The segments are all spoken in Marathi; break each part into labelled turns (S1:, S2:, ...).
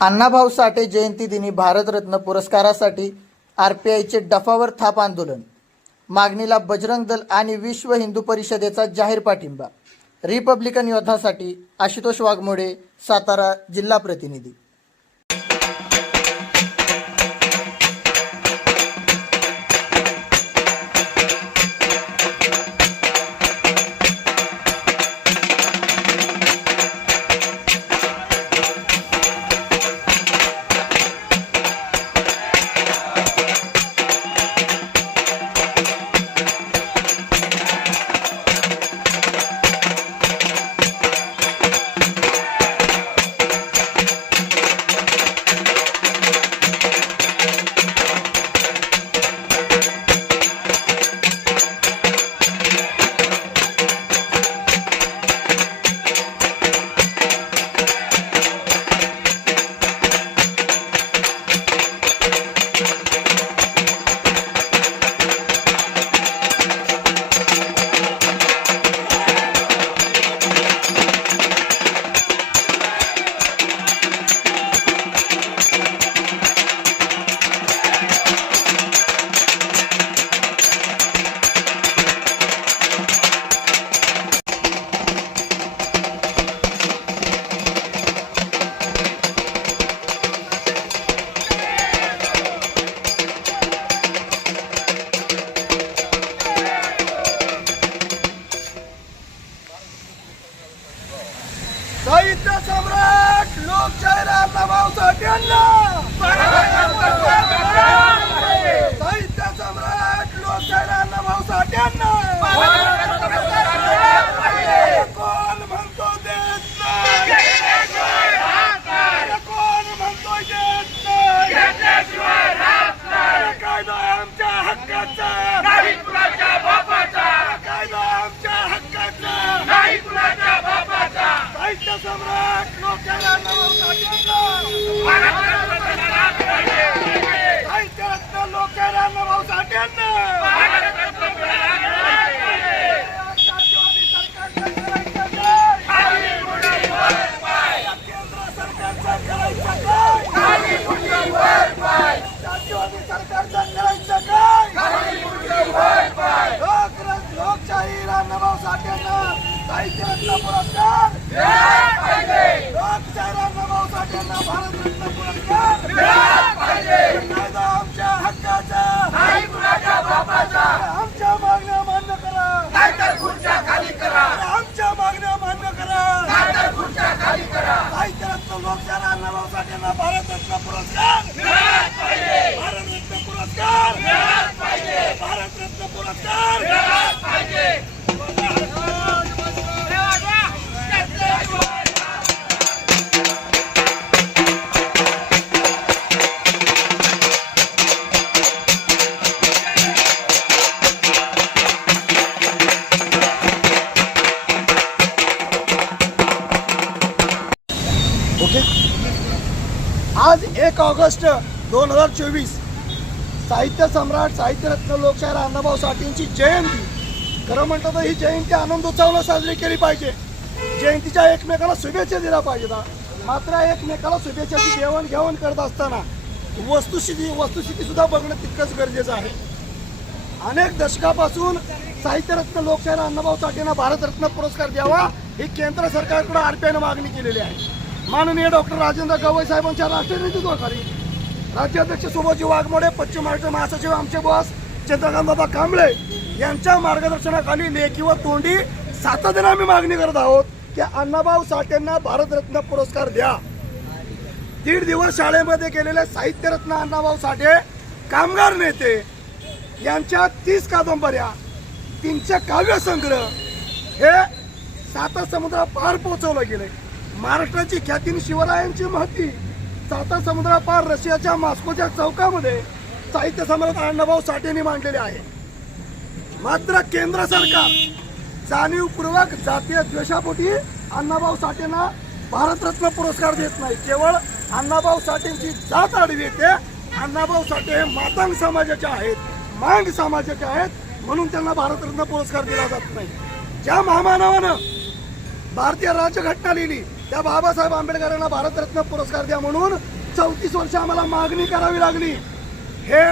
S1: अण्णाभाऊ साठे जयंती दिनी भारतरत्न पुरस्कारासाठी आर पी आयचे डफावर थाप आंदोलन. मागणीला बजरंग दल आणि विश्व हिंदू परिषदेचा जाहीर पाठिंबा. रिपब्लिकन योद्धासाठी आशुतोष वाघमोडे सातारा जिल्हा प्रतिनिधी.
S2: साहित्य सम्राट लोकशाही रामभाऊ साठ्यांना चोवीस. साहित्य सम्राट साहित्यरत्न लोकशाही अण्णाभाऊ साठेंची जयंती. खरं म्हटलं तर ही जयंती आनंदोत्सवानं साजरी केली पाहिजे. जयंतीच्या एकमेकाला शुभेच्छा दिल्या पाहिजेत मात्र एकमेकाला शुभेच्छाची देवाणघेवाण करत असताना वस्तुस्थिती वस्तुस्थितीसुद्धा बघणं तितकंच गरजेचं आहे. अनेक दशकापासून साहित्यरत्न लोकशाही अण्णाभाऊ साठेंना भारतरत्न पुरस्कार द्यावा ही केंद्र सरकारकडे आरपीआयनं मागणी केलेली आहे. माननीय डॉक्टर राजेंद्र गवई साहेबांच्या राष्ट्रीय नेतृत्वाखाली राज्याध्यक्ष सुभाजी वाघमोडे पश्चिम महाराष्ट्र महासचिव आमचे बॉस चंद्रकांत बाबा कांबळे यांच्या मार्गदर्शनाखाली लेखी व तोंडी सातत्याने आम्ही मागणी करत आहोत की अण्णाभाऊ साठेंना भारतरत्न पुरस्कार द्या. दीड दिवस शाळेमध्ये गेलेले साहित्यरत्न अण्णाभाऊ साठे कामगार नेते यांच्या तीस कादंबऱ्या तीनशे काव्यसंग्रह हे साता समुद्रा पार पोहोचवलं गेले. महाराष्ट्राची ख्यातीन शिवरायांची महती साता समुद्रापार रशियाच्या मॉस्कोच्या चौकामध्ये साहित्य सम्राट अण्णाभाऊ साठेंनी मांडलेले आहे. मात्र केंद्र सरकार जाणीवपूर्वक जातीय द्वेषापोटी अण्णाभाऊ साठेंना भारतरत्न पुरस्कार देत नाही. केवळ अण्णाभाऊ साठेंची जात आडवी येते. अण्णाभाऊ साठे हे मातांग समाजाचे आहेत मांग समाजाचे आहेत म्हणून त्यांना भारतरत्न पुरस्कार दिला जात नाही. ज्या महामानवानं भारतीय राज्यघटना लिहिली त्या बाबासाहेब आंबेडकरांना भारतरत्न पुरस्कार द्या म्हणून चौतीस वर्ष आम्हाला मागणी करावी लागली. हे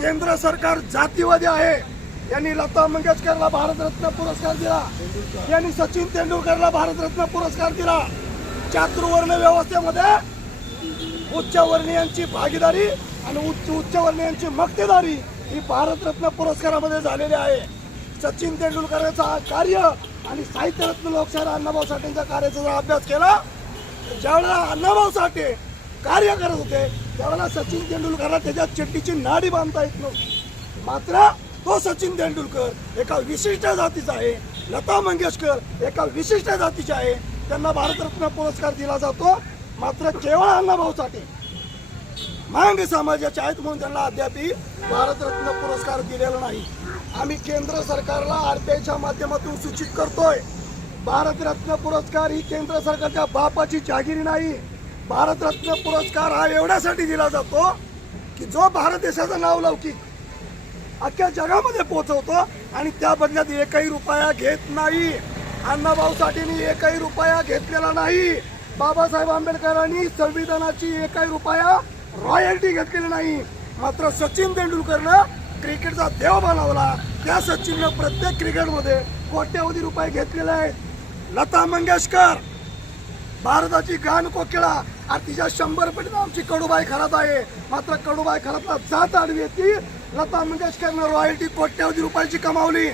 S2: केंद्र सरकार जातीवादी आहे. यांनी लता मंगेशकरला भारतरत्न पुरस्कार दिला. यांनी सचिन तेंडुलकरला भारतरत्न पुरस्कार दिला. चातुर्वर्ण व्यवस्थेमध्ये उच्चवर्णीयांची भागीदारी आणि उच्च उच्चवर्णीयांची मक्तेदारी ही भारतरत्न पुरस्कारामध्ये झालेली आहे. सचिन तेंडुलकरांचा कार्य आणि साहित्यरत्न लोकशाहीर अण्णाभाऊ साठेंच्या कार्याचा जर अभ्यास केला तर ज्यावेळेला अण्णाभाऊ साठे कार्य करत होते त्यावेळेला सचिन तेंडुलकरला त्याच्या चिड्डीची नाडी बांधता येत नव्हती. मात्र तो सचिन तेंडुलकर एका विशिष्ट जातीचा आहे. लता मंगेशकर एका विशिष्ट जातीचे आहे. त्यांना भारतरत्न पुरस्कार दिला जातो. मात्र केवळ अण्णाभाऊ साठे. मांग समाजाचे आहेत म्हणून त्यांना अद्याप भारतरत्न पुरस्कार दिलेला नाही. आम्ही केंद्र सरकारला आरबीआयच्या माध्यमातून सूचित करतोय भारतरत्न पुरस्कार ही केंद्र सरकारच्या बापाची जागिरी नाही. भारतरत्न पुरस्कार हा एवढ्यासाठी दिला जातो की जो भारत देशाचं नाव लौकिक अख्ख्या जगामध्ये पोहोचवतो आणि त्या बदल्यात एकही रुपया घेत नाही. अण्णाभाऊ साठेंनी एकही रुपया घेतलेला नाही. बाबासाहेब आंबेडकरांनी संविधानाची एकही रुपया रॉयल्टी घेतलेली नाही. मात्र सचिन तेंडुलकरनं क्रिकेटचा देव बनवला. त्या सचिननं प्रत्येक क्रिकेटमध्ये कोट्यवधी रुपये घेतलेले आहेत. लता मंगेशकर भारताची गान कोकिळा. आणि तिच्या शंभर पटीत आमची कडूबाई खरात आहे. मात्र कडूबाई खरातला जात आडवी ती. लता मंगेशकरनं रॉयल्टी कोट्यवधी रुपयाची कमावली.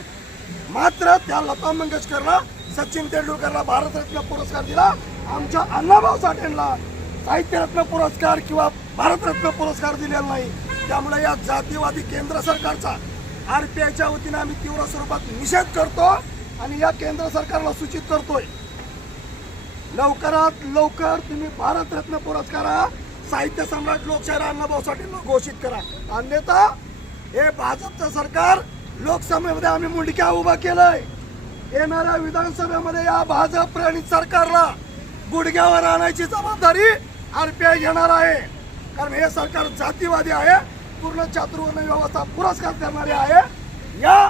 S2: मात्र त्या लता मंगेशकरला सचिन तेंडुलकरला भारतरत्न पुरस्कार दिला. आमच्या अण्णाभाऊ साठेंना साहित्यरत्न पुरस्कार किंवा भारतरत्न पुरस्कार दिलेला नाही. त्यामुळे या जातीवादी केंद्र सरकारचा आर पी आयच्या वतीने आम्ही तीव्र स्वरूपात निषेध करतो आणि या केंद्र सरकारला सूचित करतोय. लवकरात लवकर तुम्ही भारतरत्न पुरस्कार साहित्य सम्राट लोकशाहीर अण्णाभाऊ साठेंना घोषित करा. अन्यथा हे भाजपचं सरकार लोकसभेमध्ये आम्ही मुंडक्या उभा केलंय. येणाऱ्या विधानसभेमध्ये या भाजप प्रणित सरकारला गुडघ्यावर आणायची जबाबदारी आर पी आय घेणार आहे. कारण हे सरकार जातीवादी आहे पूर्ण चातुर्वर्ण व्यवस्था पुरस्कार करणारे आहे. या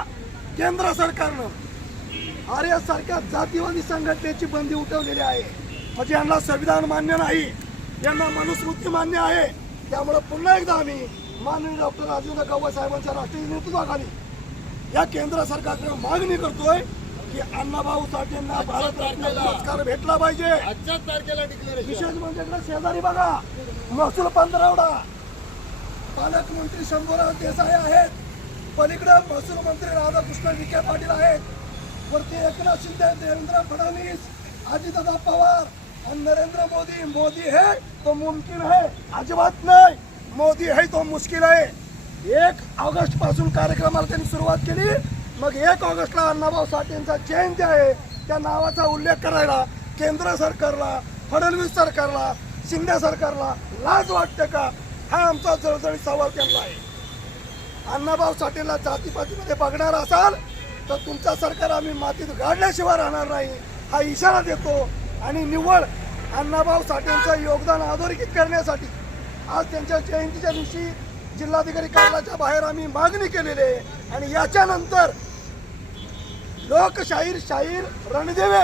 S2: केंद्र सरकारनं आर्य सारख्या जातीवादी संघटनेची बंदी उठवलेली आहे. म्हणजे यांना संविधान मान्य नाही यांना मनुस्मृती मान्य आहे. त्यामुळे पुन्हा एकदा आम्ही माननीय डॉक्टर राजेंद्र गव्वा साहेबांच्या राष्ट्रीय नेतृत्वाखाली या केंद्र सरकारकडे मागणी करतोय की अण्णाभाऊ साठेंना भारतरत्न पुरस्कार भेटला पाहिजे. विशेष म्हणजे शेजारी बघा. महसूल पंधरावडा पालकमंत्री शंभूराव देसाई आहेत. पलीकडे महसूल मंत्री राधाकृष्ण विखे पाटील आहेत. वरती एकनाथ शिंदे देवेंद्र फडणवीस अजितदादा पवार आणि नरेंद्र मोदी. मोदी है तो मुमकिन है अजिबात नाही. मोदी है तो मुश्किल आहे. एक ऑगस्टपासून कार्यक्रमाला त्यांनी सुरुवात केली. मग एक ऑगस्टला अण्णाभाऊ साठेंचा जयंती आहे. त्या नावाचा उल्लेख करायला केंद्र सरकारला फडणवीस सरकारला शिंदे सरकारला लाज वाटते का? हा आमचा जळजळी सवाल त्यांना आहे. अण्णाभाऊ साठेला जातीपातीमध्ये बघणार असाल तर तुमचा सरकार आम्ही मातीत गाडल्याशिवाय राहणार नाही. हा इशारा देतो. आणि निव्वळ अण्णाभाऊ साठेंचं योगदान अधोरेखित करण्यासाठी आज त्यांच्या जयंतीच्या दिवशी जिल्हाधिकारी कार्यालयाच्या बाहेर आम्ही मागणी केलेली आहे. आणि याच्यानंतर लोकशाहीर शाहीर रणदेवे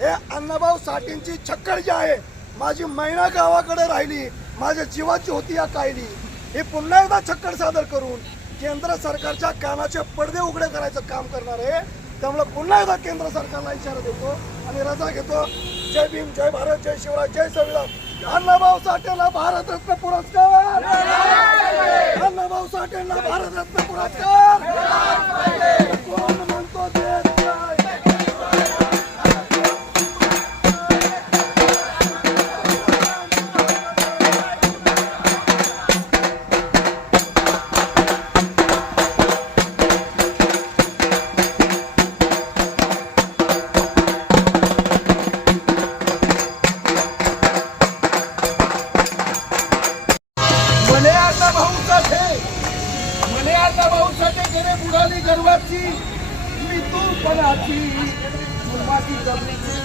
S2: हे अण्णाभाऊ साठेंची छक्कड जी आहे माझी मैना गावाकडे राहिली माझ्या जीवाची होती या कायली. हे पुन्हा एकदा छक्कड सादर करून केंद्र सरकारच्या कानाचे पडदे उघडे करायचं काम करणार आहे. त्यामुळे पुन्हा एकदा केंद्र सरकारला इशारा देतो आणि रजा घेतो. जय भीम जय भारत जय शिवराय जय संविधान. अण्णाभाऊ साठेला भारतरत्न पुरस्कार!
S3: गर्वाची मी तू पणाची कुर्बाची जमिनीची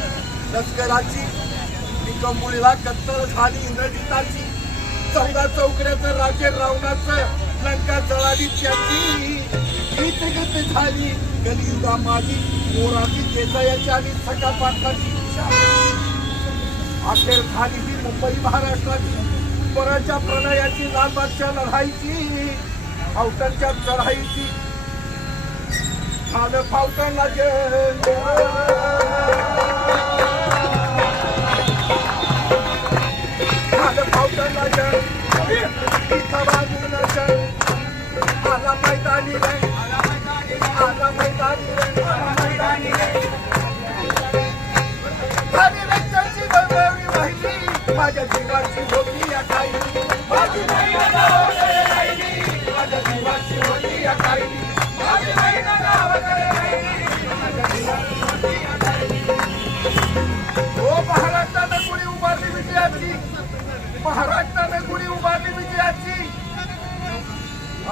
S3: लष्कराची मी कंबुळीला कत्तल झाली इंद्रजिताची चौदा चौकड्याचं राज्य रावणाचं लंका जळाली त्याची गीत झाली गलियुगा माझी मोराची देसायाची आणि सका पाठाची अखेर झाली ही मुंबई महाराष्ट्राची परच्या प्रणयाची लालबागच्या लढाईची अवतरच्या चढाईची झालं फावटनला झालं फावटनला इथं बाजूला आला मैदानी रे. आला मैदानी रे. आला मैदानी रे माझ्या जीवाची महाराष्ट्राने गुढी उभारली म्हणजे विजयाची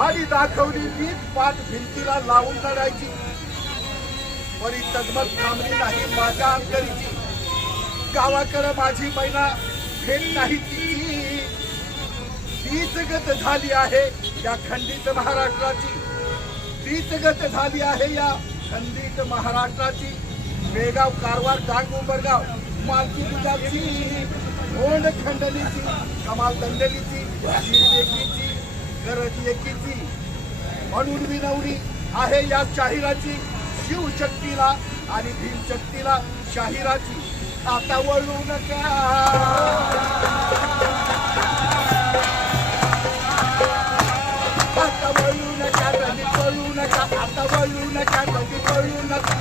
S3: आणि दाखवली वीज पाठ भिंतीला लावून लढायची. बरी तगमग थांबली नाही माझ्या अंतरीची. गावाकडे माझी महिना फेल नाही ती. तीच गत झाली आहे या खंडित महाराष्ट्राची. तीच गत झाली आहे या खंडित महाराष्ट्राची. बेळगाव कारवार डांग उंबरगाव मालकी दुधाची. भोंड खंडणीची कमाल दंडलीची एकीची गरज एकीची म्हणून विनवणी आहे या शाहिराची शिवशक्तीला आणि भीमशक्तीला शाहिराची. आता वळू नका. आता वळू नका कधी पळू नका आता वळू नका कधी पळू नका.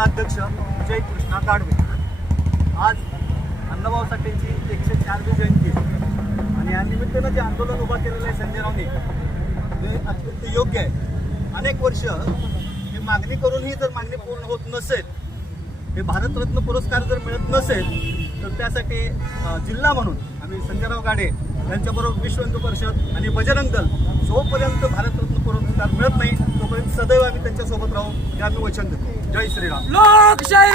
S4: अध्यक्ष विजय कृष्णा गाडवे. आज अण्णाभाऊ साठेंची एकशे चारवी जयंती आहे. आणि या निमित्तानं जे आंदोलन उभा केलेलं आहे संजय रावने ते अत्यंत योग्य आहे. अनेक वर्ष ही मागणी करूनही जर मागणी पूर्ण होत नसेल हे भारतरत्न पुरस्कार जर मिळत नसेल तर त्यासाठी जिल्हा म्हणून आम्ही संजयराव गाडे यांच्याबरोबर विश्व हिंदू परिषद आणि बजरंग दल जोपर्यंत भारतरत्न पुरस्कार मिळत नाही तोपर्यंत सदैव आम्ही त्यांच्यासोबत राहू हे आम्ही वचन देतो. जय श्रीराम.
S5: लोकशाही